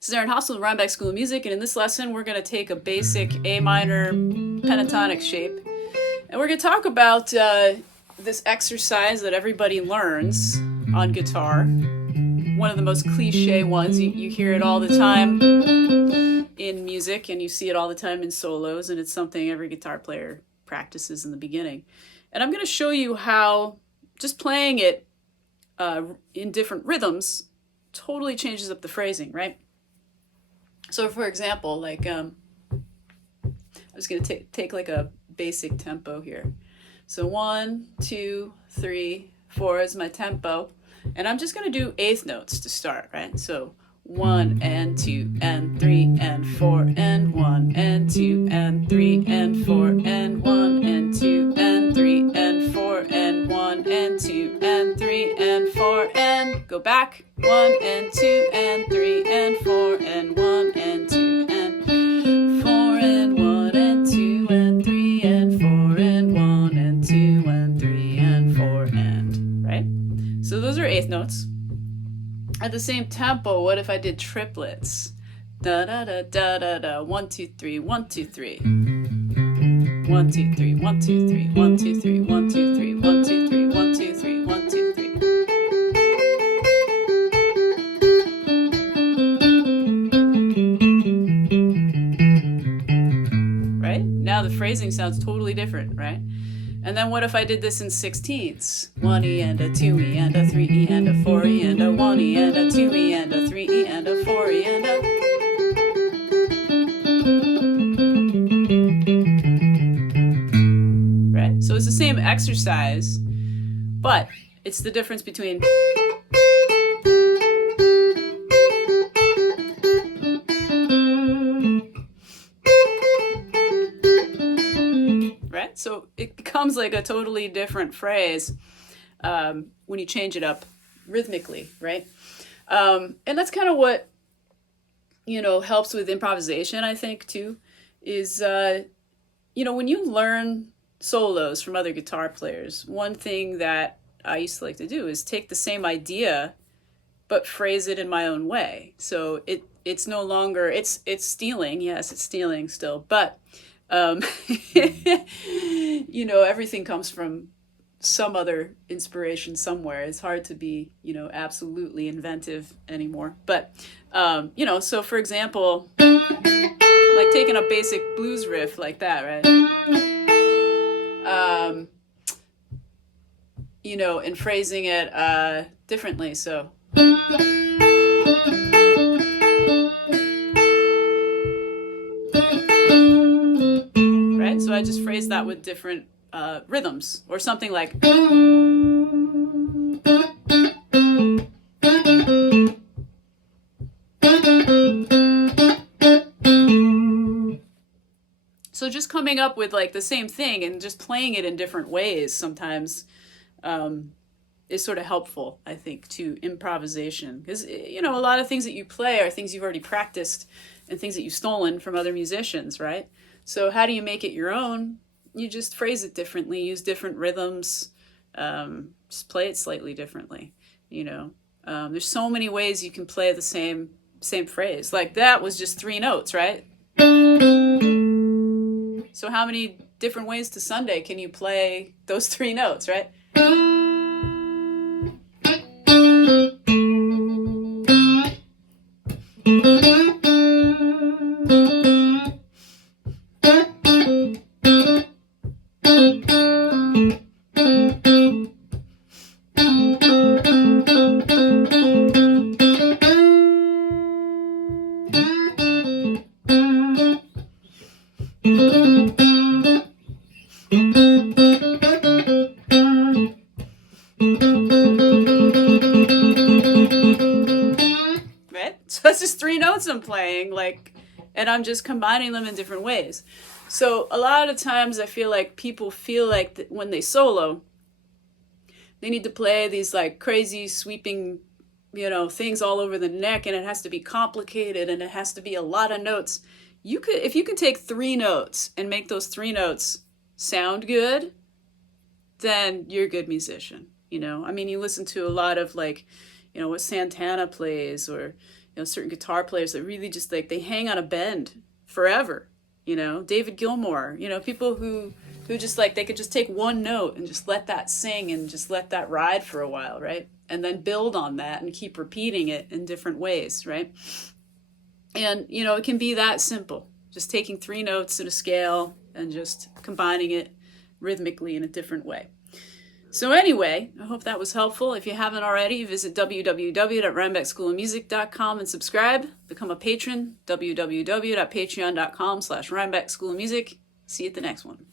This is Erin Hostel with Rhinebeck School of Music, and in this lesson we're going to take a basic A minor pentatonic shape, and we're going to talk about this exercise that everybody learns on guitar. One of the most cliche ones. You hear it all the time in music, and you see it all the time in solos, and it's something every guitar player practices in the beginning. And I'm going to show you how just playing it in different rhythms totally changes up the phrasing, right? So for example, like I'm just going to take like a basic tempo here. So 1, 2, 3, 4 is my tempo. And I'm just going to do eighth notes to start, right? So 1 and 2 and 3 and 4 and 1 and 2 and 3 and 4 and 1 and 2 and 3 and 4 and 1 and 2 and 3 and 4 and go back. 1 and 2 and 3 and 4 and 1 and 2 and 4 and 1 and 2 and 3 and 4 and 1 and 2 and 3 and 4 and, right? So those are eighth notes. At the same tempo, what if I did triplets? Da da da da da da. 1 2 3 1 2 3. 1 2 3 1 2 3 1 2 3 1 2 3 1 2 3 1 2 3 1 2 3. Right? Now the phrasing sounds totally different, right? And then what if I did this in sixteenths? 1E and a 2E and a 3E and a 4E and a 1E and a 2E and a 3E and a 4E and a... Right? So it's the same exercise, but it's the difference between... Right? So it becomes like a totally different phrase when you change it up rhythmically, right? And that's kind of what, helps with improvisation, I think, too, is, when you learn solos from other guitar players, one thing that I used to like to do is take the same idea, but phrase it in my own way. So it's no longer, it's stealing. Yes, it's stealing still, but everything comes from some other inspiration somewhere. It's hard to be, absolutely inventive anymore. But, so for example, like taking a basic blues riff like that, right? And phrasing it differently. So. Right? So I just phrase that with different rhythms or something like. So just coming up with like the same thing and just playing it in different ways sometimes is sort of helpful, I think, to improvisation. Because, a lot of things that you play are things you've already practiced and things that you've stolen from other musicians, right? So how do you make it your own? You just phrase it differently, use different rhythms, just play it slightly differently, There's so many ways you can play the same phrase. Like that was just 3 notes, right? So how many different ways to Sunday can you play those 3 notes, right? Right? So that's just 3 notes I'm playing, and I'm just combining them in different ways. So a lot of times I feel like people feel like when they solo, they need to play these like crazy sweeping, things all over the neck, and it has to be complicated and it has to be a lot of notes. If you can take 3 notes and make those 3 notes sound good, then you're a good musician. You listen to a lot of what Santana plays, or certain guitar players that really just like, they hang on a bend forever. David Gilmour, people who just like, they could just take one note and just let that sing and just let that ride for a while, right? And then build on that and keep repeating it in different ways, right? And, it can be that simple. Just taking 3 notes in a scale and just combining it rhythmically in a different way. So anyway, I hope that was helpful. If you haven't already, visit www.rhinebeckschoolofmusic.com and subscribe. Become a patron, www.patreon.com/rhinebeckschoolofmusic. See you at the next one.